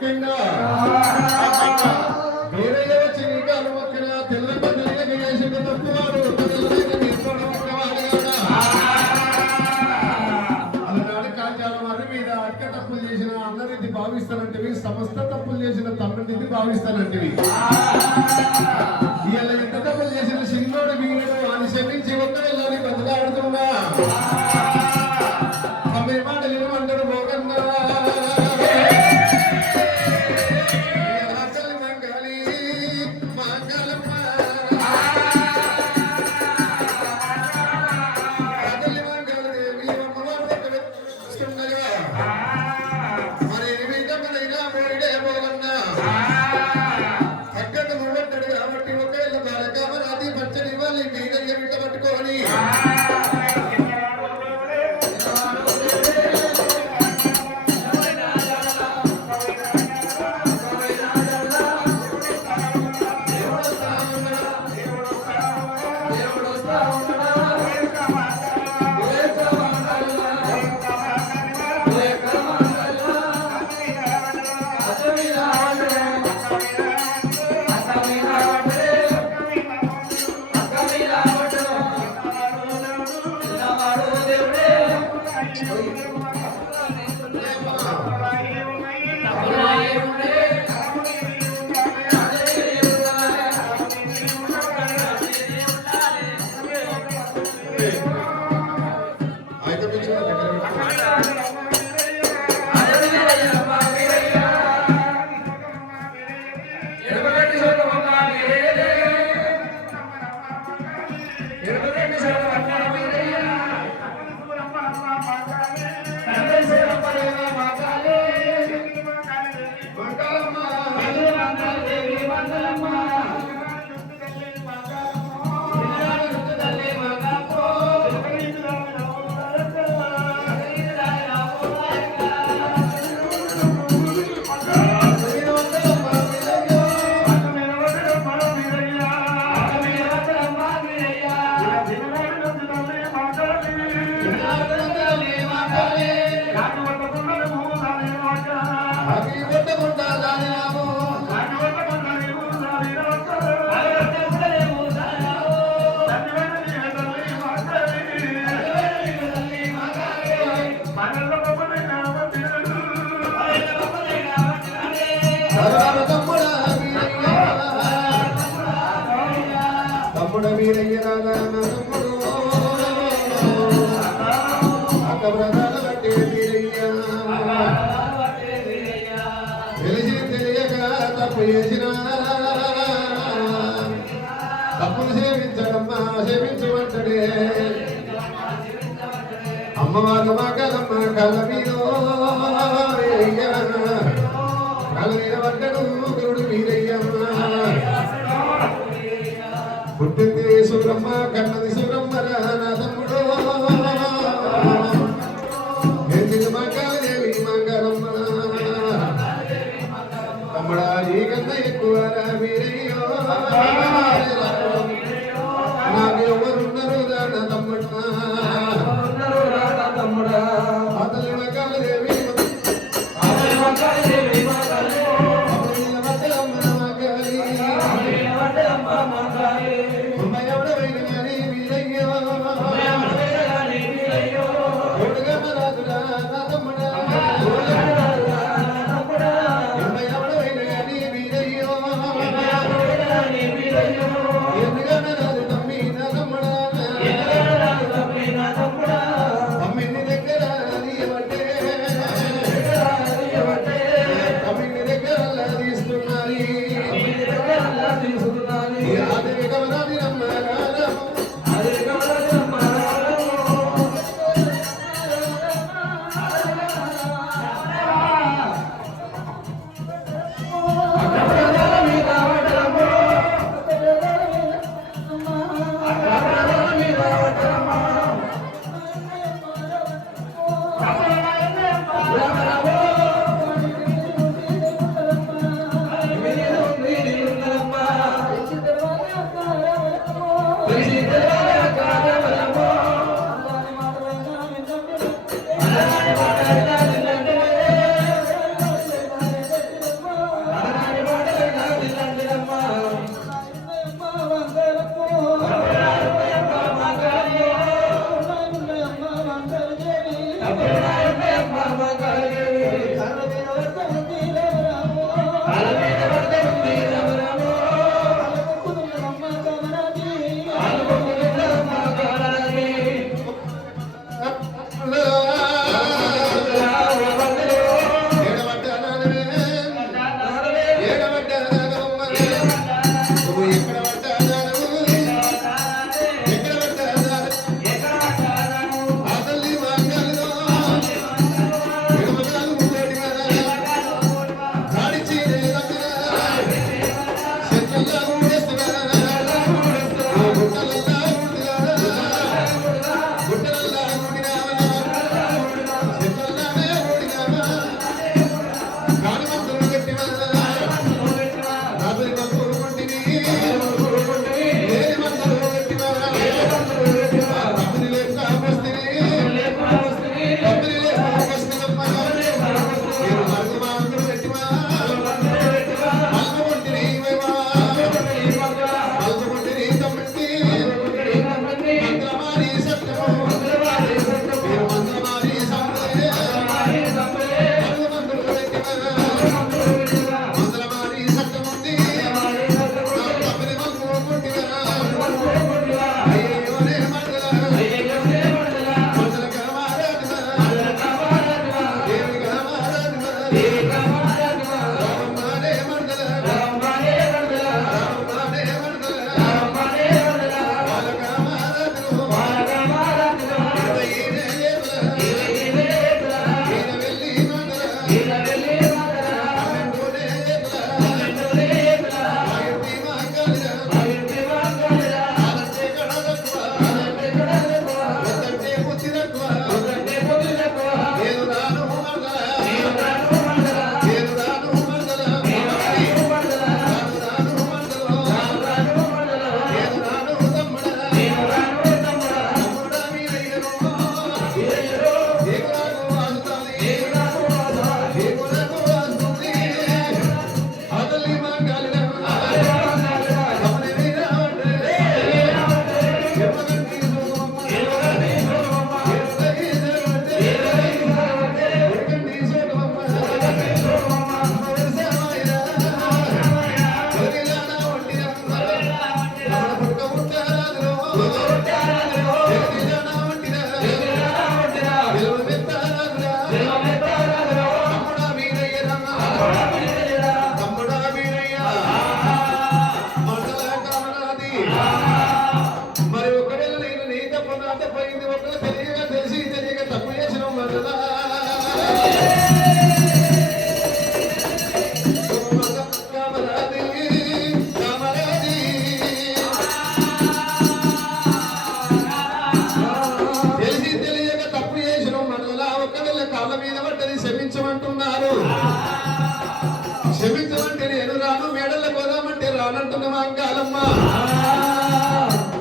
కింద వేరే వచ్చి అనుమతిన తెల్లక తెలియక చేసిన తప్పువాడు అలనాడు మీద అక్క తప్పులు చేసిన అందరిది భావిస్తానంటివి సమస్త తప్పులు చేసిన తమ్ముడిది భావిస్తానంటివి. ఎంత తప్పులు చేసిన సినిమాడు వీడు అని క్షమించి ఒక్కరిల్లని బదులాడుతున్నా తమ్మి Oi. తమ్ముడ వీరయ్య రాగా తమ్ముడు అక్క బ్రదల బట్టే వీరయ్య. తెలిసి తెలియక తప్పు చేసిన తప్పును సేవించడమ్మా సేవించమంటడే అమ్మవారు మా కలమ్మ కలమిలో వీరయ్య Amen.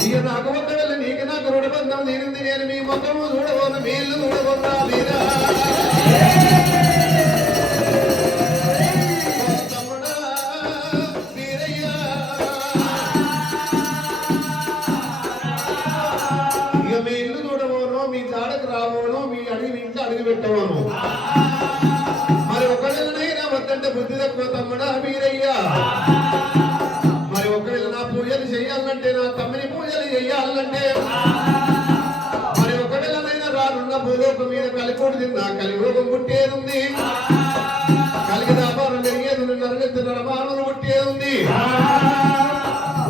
ఇక నాకు ఒక నీకు నాకు రుణబంధం నేనింది నేను మీ మొత్తము చూడబోను మీ ఇల్లు మీరా ఇక మీ ఇల్లు మీ మీ అడిగి అడిగి మరి ఒకళ్ళనైనా వద్దంటే బుద్ధి తక్కువ తమ్ముడా మీరయ్యా కలిపోటు తిన్నా కలియోగం పుట్టేది కలిగి వ్యాపారం జరిగేది నరగెత్తి నరమానులు పుట్టేది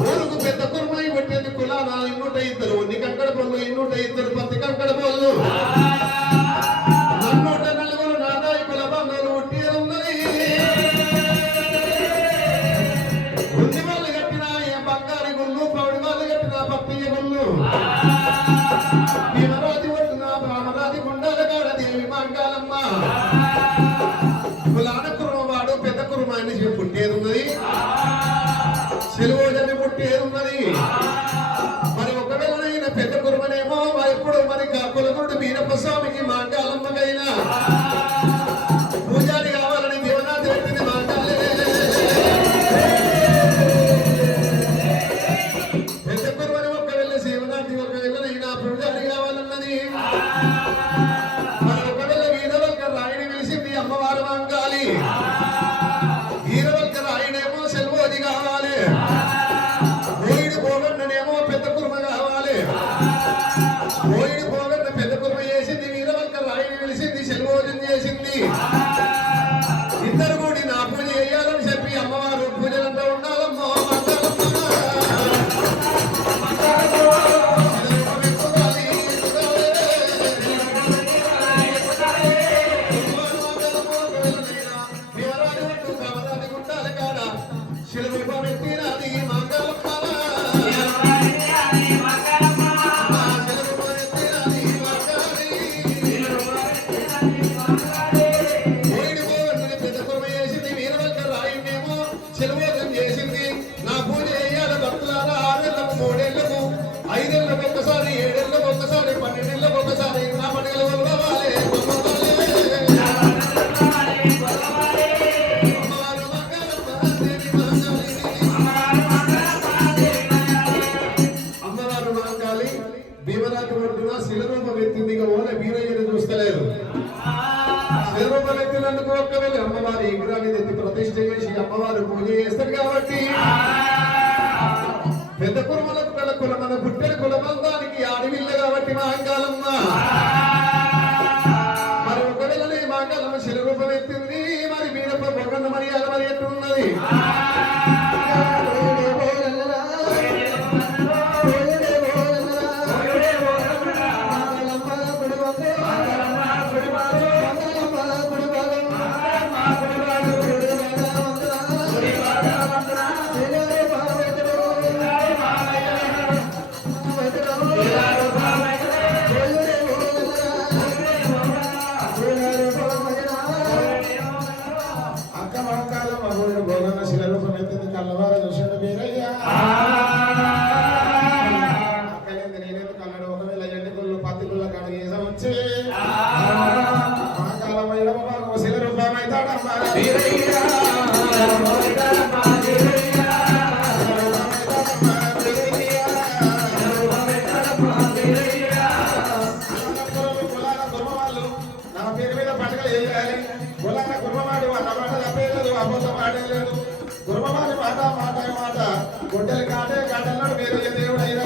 ఊరుకు పెద్ద కుర్మాయి పెట్టేది కులాన ఇన్నుట ఇద్దరు నీ కంకడ పళ్ళు ఇన్నుట ఇద్దరు పత్తి పనులు పోయిడు పోగట్టు పెద్ద కుర్మ చేసింది వీరవల్క రాయిని వెలిసింది సెల్వోజం చేసింది. అమ్మవారు మాంకాలి భీమరాజు ఒడ్డున శిలరూపం ఎత్తింది ఇక ఓన వీరయ్యను చూస్తలేదు. శిలరూపం ఎత్తినందుకు ఒక్కవేళ అమ్మవారి విగ్రహాన్ని ఎత్తి ప్రతిష్ట చేసి అమ్మవారు పూజ చేస్తారు కాబట్టి మహంకాలం మహోడు భోగన శిలరూపం ఎత్తింది కల్లవార చూసాడు మీరయ్యా అక్కలేంది నేనేది కన్నాడు ఒకవేళ ఎండుకుళ్ళు పత్తికుళ్ళ కాడికి ఏసం వచ్చి. మహంకాలం శిలరూపం అవుతాడమ్మా. కులాల నా పేరు మీద పండుగలు చేయాలి? కులాల కుర్మవాడు అన్నమాట తప్పేలేదు అబద్ధం ఆడలేదు. కుర్మవాడి మాట మాట మాట. గుడ్డలు కాటే కాటన్నాడు మీరు దేవుడు అయినా